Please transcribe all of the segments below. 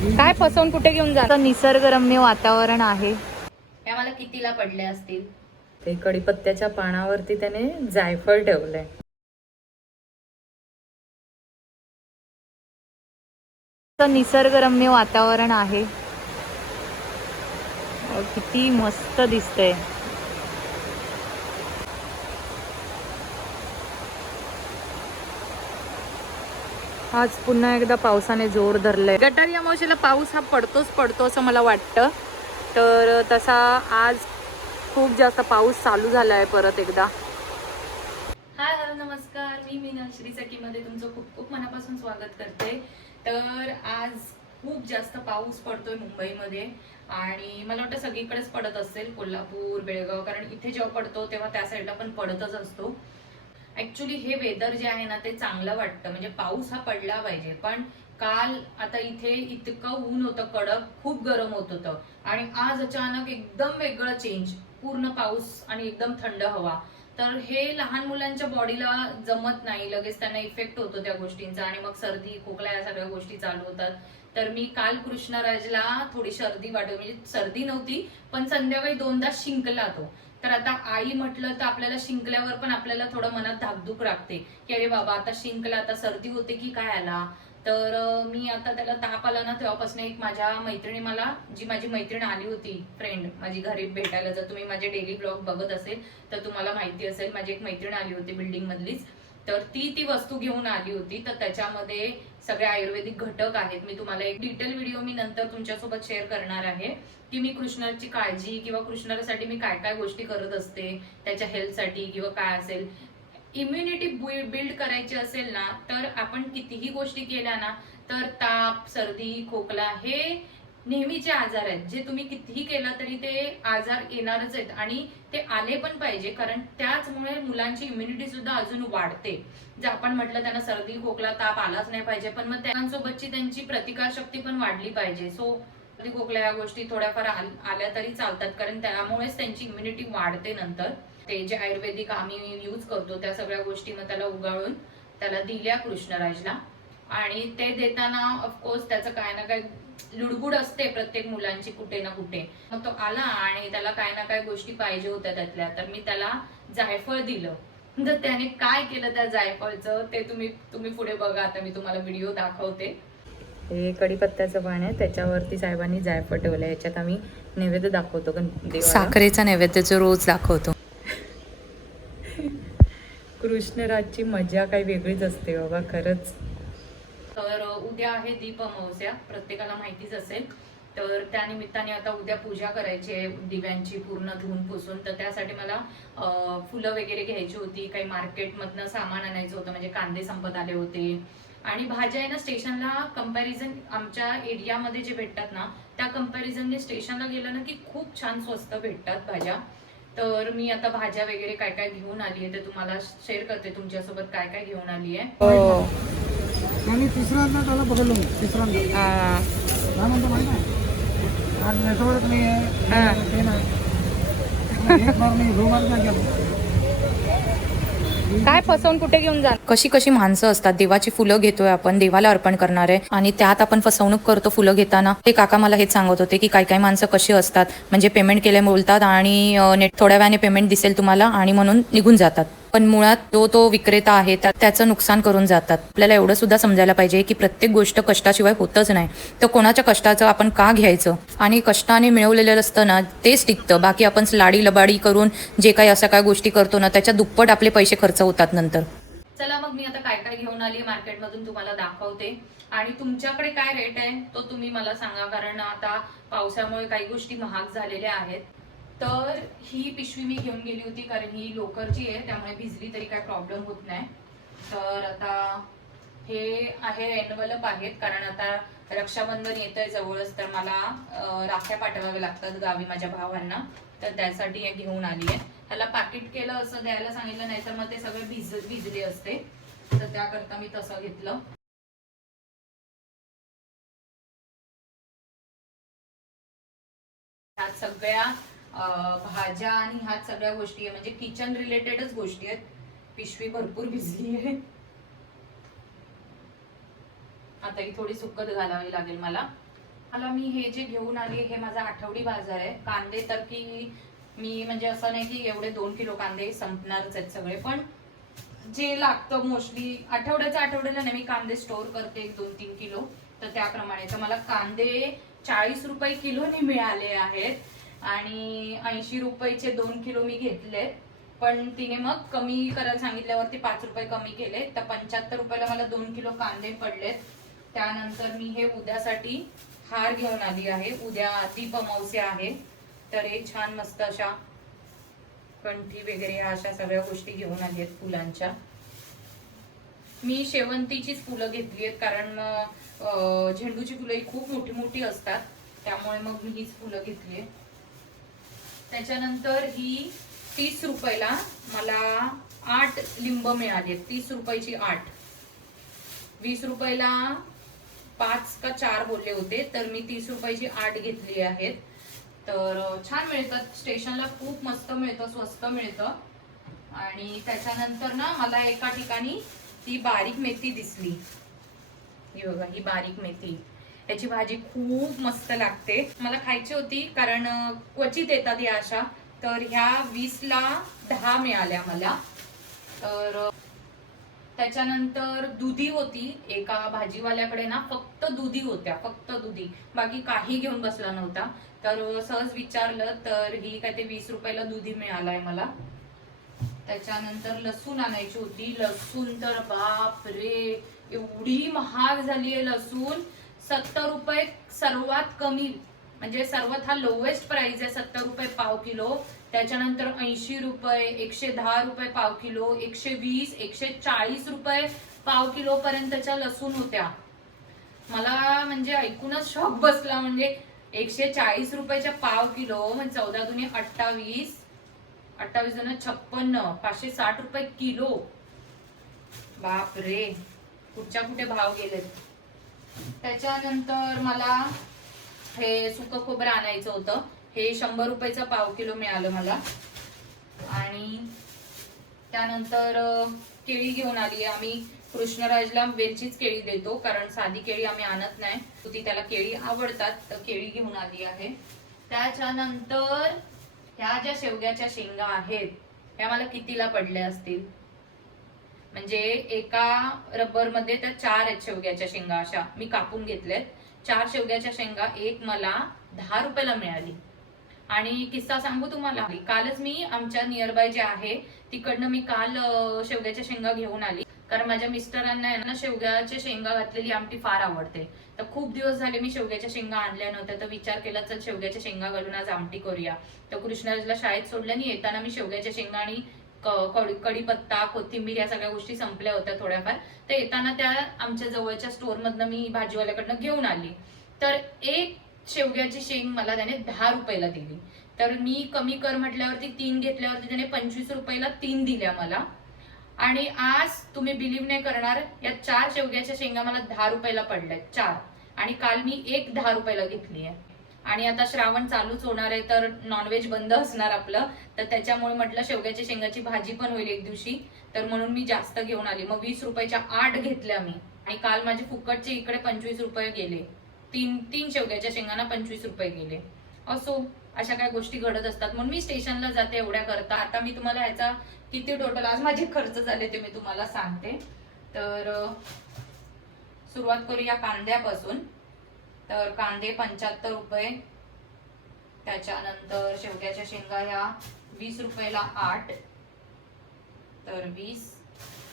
काय फसवून कुठे घेऊन जात. निसर्गरम्य वातावरण आहे. त्या मला कितीला पडले असतील. ते कढीपत्त्याच्या पानावरती त्याने जायफळ ठेवलंय. निसर्गरम्य वातावरण आहे. किती मस्त दिसतंय. आज पुन्हा एकदा पावसाने जोर धरलाय. गटारी अमावस्येला पाऊस हा पडतो असं मला वाटतं. तर तसा आज खूप जास्त पाऊस चालू झाला आहे परत एकदा. हाय हॅलो नमस्कार, मी मीनल श्रीसखीमध्ये तुमचं खूप खूप मनापासून स्वागत करते. तर आज खूप जास्त पाऊस पडतोय मुंबईमध्ये आणि मला वाटतं सगळीकडेच पडत असेल, कोल्हापूर बेळगाव, कारण इथे जेव्हा पडतो तेव्हा त्या साईडला पण पडतच असतो. ऍक्च्युली हे वेदर जे आहे ना ते चांगलं वाटतं, म्हणजे पाऊस हा पडला पाहिजे. पण काल आता इथे इतकं ऊन होतं कडक, खूप गरम होत होतं आणि आज अचानक एकदम वेगळं चेंज, पूर्ण पाऊस आणि एकदम थंड हवा. तर हे लहान मुलांच्या बॉडीला जमत नाही, लगेच त्यांना इफेक्ट होतो त्या गोष्टींचा आणि मग सर्दी खोकला या सगळ्या गोष्टी चालू होतात. तर मी काल कृष्णराजला थोडी सर्दी वाटली, म्हणजे सर्दी नव्हती पण संध्याकाळी दोनदा शिंकला तो. तर आता आई म्हटलं तर आपल्याला शिंकल्यावर पण आपल्याला थोडं मनात धाकधूक राखते की अरे बाबा आता शिंकला, आता सर्दी होते की काय आला. तर मी आता त्याला ताप आला ना तेव्हापासून एक माझ्या मैत्रिणी, मला जी माझी मैत्रीण आली होती फ्रेंड माझी घरी भेटायला, जर तुम्ही माझे डेली ब्लॉग बघत असेल तर तुम्हाला माहिती असेल, माझी एक मैत्रीण आली होती बिल्डिंग मधलीच. तर ती वस्तू घेऊन आली होती. तर त्याच्यामध्ये सगळे आयुर्वेदिक घटक आहेत. मी तुम्हाला एक डिटेल व्हिडिओ मी नंतर तुमच्यासोबत शेअर करणार आहे की मी कृष्णाची काळजी किंवा कृष्णासाठी मी काय काय गोष्टी करत असते त्याच्या हेल्थसाठी किंवा काय असेल. इम्युनिटी बिल्ड करायची असेल ना तर आपण कितीही गोष्टी केल्या ना तर ताप सर्दी खोकला हे नेहमीचे आजार आहेत, जे तुम्ही कितीही केला तरी ते आजार येणारच आहेत आणि ते आले पण पाहिजे, कारण त्याचमुळे मुलांची इम्युनिटी सुद्धा अजून वाढते. जर आपण म्हटलं त्यांना सर्दी खोकला ताप आलाच नाही पाहिजे, पण मग त्यांसोबतची त्यांची प्रतिकारशक्ती पण वाढली पाहिजे. सो सर्दी खोकला या गोष्टी थोड्याफार आल्या तरी चालतात, कारण त्यामुळेच त्यांची इम्युनिटी वाढते. नंतर ते जे आयुर्वेदिक आम्ही यूज करतो त्या सगळ्या गोष्टी मग त्याला उगाळून त्याला दिल्या कृष्णराजला. आणि ते देताना ऑफकोर्स त्याचं काय ना काय लुडबुड असते प्रत्येक मुलांची कुठे ना कुठे. मग तो आला आणि त्याला काय ना काय गोष्टी पाहिजे होत्या त्यातल्या, तर मी त्याला जायफळ दिलं. तर त्याने काय केलं त्या जायफळचं ते तुम्ही पुढे बघा. आता मी तुम्हाला व्हिडिओ दाखवते. हे कढीपत्त्याचं पान आहे, त्याच्यावरती साहेबांनी जायफळ ठेवलं. याच्यात आम्ही नैवेद्य दाखवतो, साखरेचा नैवेद्य जो रोज दाखवतो. कृष्णराजची मजा काही वेगळीच असते बाबा, खरंच. तर उद्या आहे दीप अमावस्या, प्रत्येकाला माहितीच असेल. तर त्या निमित्ताने आता उद्या पूजा करायची आहे दिव्यांची, पूर्ण धुवून पुसून. तर त्यासाठी मला फुलं वगैरे घ्यायची होती, काही मार्केटमधनं सामान आणायचं होतं, म्हणजे कांदे संपत आले होते. आणि भाज्या आहे ना स्टेशनला कंपॅरिझन आमच्या एरियामध्ये जे भेटतात ना त्या कंपॅरिझनने स्टेशनला गेलं ना की खूप छान स्वस्त भेटतात भाज्या. तर मी आता भाज्या वगैरे काय काय घेऊन आली आहे ते तुम्हाला शेअर करते तुमच्यासोबत, काय काय घेऊन आली आहे. आणि तिसऱ्यांदा त्याला पकडलो मी, तिसऱ्यांदा काय म्हणतो माहिती आहे, आज नेटवर्क नाही आहे, ते नाही, एक बार नाही 2 बार नाही केलं. काय फसवून कुठे घेऊन जा. कशी कशी माणसं असतात. देवाची फुलं घेतोय आपण, देवाला अर्पण करणार आहे आणि त्यात आपण फसवणूक करतो फुलं घेताना. ते काका मला हेच सांगत होते की काय काय माणसं कशी असतात, म्हणजे पेमेंट केले बोलतात आणि नेट थोड्या वेळाने पेमेंट दिसेल तुम्हाला आणि म्हणून निघून जातात. पण मुळात तो विक्रेता आहे त्याचं नुकसान करून जातात. आपल्याला एवढं सुद्धा समजायला पाहिजे की प्रत्येक गोष्ट कष्टाशिवाय होतच नाही. तर कोणाच्या कष्टाचं आपण का घ्यायचं, आणि कष्टाने मिळवलेलं असतं ना तेच टिकतं. बाकी आपण लाडी लबाडी करून जे काही अशा काय गोष्टी करतो ना त्याच्या दुप्पट आपले पैसे खर्च होतात नंतर. चला मग मी आता काय काय घेऊन आली मार्केटमधून तुम्हाला दाखवते आणि तुमच्याकडे काय रेट आहे तो तुम्ही मला सांगा, कारण आता पावसामुळे काही गोष्टी महाग झालेल्या आहेत. तर ही पिशवी मी घेऊन गेली होती, कारण ही लोकरची आहे त्यामुळे भिजली तरी काय प्रॉब्लेम होत नाही. तर आता हे आहे एनवलप आहेत, कारण आता रक्षाबंधन येतंय जवळच, तर मला राख्या पाठवाव्या लागतात गावी माझ्या भावांना. तर त्यासाठी हे घेऊन आली आहे. ह्याला पाकिट केलं असं द्यायला सांगितलं, नाही तर मग ते सगळे भिजले असते, तर त्याकरता मी तसं घेतलं. ह्यात सगळ्या भाज्या आणि ह्यात सगळ्या गोष्टी आहे, म्हणजे किचन रिलेटेडच गोष्टी आहेत. पिशवी भरपूर भिजली आहे, आता ही थोडी सुकत घालावी लागेल मला. मला मी हे जे घेऊन आली हे माझा आठवडी बाजार आहे. कांदे तर की मी म्हणजे असं नाही की एवढे 2 किलो कांदे संपणारच आहेत सगळे, पण जे लागतं मोस्टली आठवड्याला नाही मी कांदे स्टोर करते 1-2-3 किलो, तर त्याप्रमाणे तर मला कांदे 40 रुपये किलोने मिळाले आहेत आणि 80 रुपयाचे 2 किलो मी घेतले. पण तिने मग कमी करायला सांगितल्यावरती 5 रुपये कमी केले, तर 75 रुपयाला मला 2 किलो कांदे पडलेत. त्यानंतर मी हे उद्यासाठी हार घेऊन आली आहे. उद्या दीप अमावस्या आहे, तर एक छान मस्त अशा कंठी वगैरे अशा सगळ्या गोष्टी घेऊन आली आहेत फुलांच्या. मी शेवंतीचीच फुलं घेतली आहेत, कारण झेंडूची फुलं ही खूप मोठी मोठी असतात, त्यामुळे मग मी हीच फुलं घेतली. त्याच्यानंतर ही 30 रुपयाला मला 8 लिंब मिळाली आहेत. 30 रुपयाची 8. 20 रुपयाला 5 का 4 बोलले होते, तर मी 30 रुपयाची 8 घेतली आहेत. तर छान मिळतात स्टेशनला, खूप मस्त मिळतं, स्वस्त मिळतं. आणि त्याच्यानंतर ना मला एका ठिकाणी ती बारीक मेथी दिसली. ही बघा, ही बारीक मेथी, याची भाजी खूप मस्त लागते. मला खायची होती कारण क्वचित येतात या अशा, तर ह्या 20ला 10 मिळाल्या मला. तर त्याच्यानंतर दुधी होती एका भाजीवाल्याकडे ना, फक्त दुधी होत्या, फक्त दुधी, बाकी काही घेऊन बसला नव्हता. तर सहज विचारलं तर ही काय ते 20 रुपयाला दुधी मिळालाय मला. त्याच्यानंतर लसूण आणायची होती. लसूण तर बाप रे, एवढी महाग झाली आहे लसूण. 70 रुपये सर्वात कमी, म्हणजे सर्वात हा लोवेस्ट प्राइस आहे, 70 रुपये पाव किलो. त्याच्यानंतर 80 रुपये, 110 रुपये पाव किलो, 120, 140 रुपये पाव किलो पर्यंतच्या लसूण होत्या. मला म्हणजे ऐकूनच शॉक बसला. म्हणजे 140 रुपयाच्या पाव किलो, म्हणजे 14 दुनी 28, 28 दुनी 56, 560 रुपये किलो. बाप रे, कुठच्या कुठे भाव गेलेत. त्याच्यानंतर मला हे सुकं खोबरं आणायचं होतं. हे 100 रुपयाचं पाव किलो मिळालं मला. आणि त्यानंतर केळी घेऊन आली. आम्ही कृष्णराजला वेलचीच केळी देतो, कारण साधी केळी आम्ही आणत नाही, ती त्याला केळी आवडतात, तर केळी घेऊन आली आहे. त्याच्यानंतर ह्या ज्या शेवग्याच्या शेंगा आहेत, ह्या मला कितीला पडल्या असतील, म्हणजे एका रबर मध्ये त्या 4 आहेत शेवग्याच्या शेंगा, अशा मी कापून घेतल्यात. 4 शेवग्याच्या शेंगा एक मला 10 रुपयाला मिळाली. आणि किस्सा सांगू तुम्हाला, कालच मी आमच्या नियर बाय जे आहे तिकडनं मी काल शेवग्याच्या शेंगा घेऊन आली, कारण माझ्या मिस्टरांना यांना शेवग्याच्या शेंगा घातलेली आमटी फार आवडते. तर खूप दिवस झाले मी शेवग्याच्या शेंगा आणल्या नव्हत्या, तर विचार केला चल शेवग्याच्या शेंगा घालून आज आमटी करूया. तर कृष्णराजला शाळेत सोडल्याने येताना मी शेवग्याच्या शेंगा आणि कढीपत्ता, कोथिंबीर या सगळ्या गोष्टी संपल्या होत्या थोड्याफार, तर येताना त्या आमच्या जवळच्या स्टोर मधनं मी भाजीवाल्याकडनं घेऊन आली. तर एक शेवग्याची शेंग मला त्याने 10 रुपयाला दिली. तर मी कमी कर म्हटल्यावरती 3 घेतल्यावरती त्याने 25 रुपयाला 3 दिल्या मला. आणि आज तुम्ही बिलीव्ह नाही करणार, या 4 शेवग्याच्या शेंगा मला 10 रुपयाला पडल्यात, 4. आणि काल मी एक 10 रुपयाला घेतली आहे. आणि आता श्रावण चालूच होणार आहे, तर नॉनव्हेज बंद असणार आपलं, तर त्याच्यामुळे म्हटलं शेवग्याच्या शेंगाची भाजी पण होईल एक दिवशी, तर म्हणून मी जास्त घेऊन आली. मग 20 रुपयाच्या 8 घेतल्या मी. आणि काल माझे फुकटचे इकडे 25 रुपये गेले. 3 शेवग्याच्या शेंगांना 25 रुपये गेले. असो, अशा काही गोष्टी घडत असतात, म्हणून मी स्टेशनला जाते एवढ्या करता. आता मी तुम्हाला ह्याचा किती टोटल आज माझे खर्च झाले ते मी तुम्हाला सांगते. तर सुरुवात करूया कांद्यापासून. तर कांदे 75 रुपये, त्याच्यानंतर शेवग्याच्या शेंगा ह्या 20 रुपयाला 8, तर 20.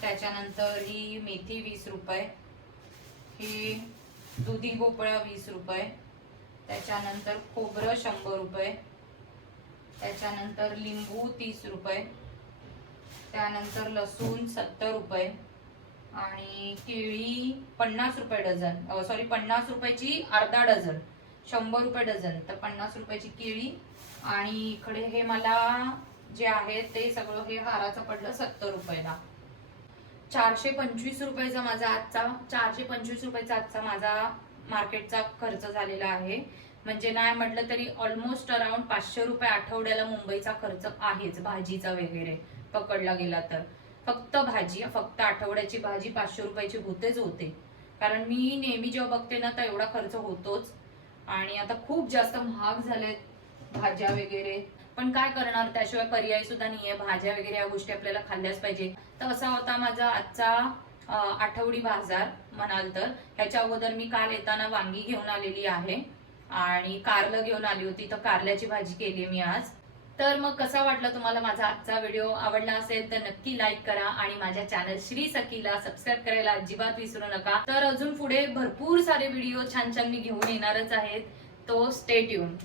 त्याच्यानंतर ही मेथी 20 रुपये, ही दुधी भोपळा 20 रुपये, त्याच्यानंतर खोबरं 100 रुपये, त्याच्यानंतर लिंबू 30 रुपये, त्यानंतर लसूण 70 रुपये, आणि केळी 50 रुपये डझन, 50 रुपयाची अर्धा डझन, 100 रुपये डझन, तर 50 रुपयाची केळी. आणि इकडे हे मला जे आहे ते सगळं हे हाराचं पडलं 70 रुपयाला. 425 रुपयाचा माझा आजचा 425 रुपयाचा आजचा माझा मार्केटचा खर्च झालेला आहे. म्हणजे नाही म्हटलं तरी ऑलमोस्ट अराउंड 500 रुपये आठवड्याला मुंबईचा खर्च आहेच, भाजीचा वगैरे पकडला गेला तर. फक्त भाजी, फक्त आठवड्याची भाजी 500 रुपयाची होतेच होते, कारण मी नेहमी जेव्हा बघते ना तर एवढा खर्च होतोच. आणि आता खूप जास्त महाग झालेत भाज्या वगैरे, पण काय करणार, त्याशिवाय पर्याय सुद्धा नाहीये. भाज्या वगैरे या गोष्टी आपल्याला खाल्ल्याच पाहिजे. तर असा होता माझा आजचा आठवडी बाजार म्हणाल तर. ह्याच्या अगोदर मी काल येताना वांगी घेऊन आलेली आहे आणि कारलं घेऊन आली होती, तर कारल्याची भाजी केली मी आज. तर मग कसा वाटला तुम्हाला माझा आजचा व्हिडिओ? आवडला असेल तर नक्की लाईक करा आणि माझ्या चॅनल श्री सखीला सबस्क्राईब करायला अजिबात विसरू नका. तर अजून पुढे भरपूर सारे व्हिडिओ छान छान मी घेऊन येणारच आहेत, तो स्टे ट्यून.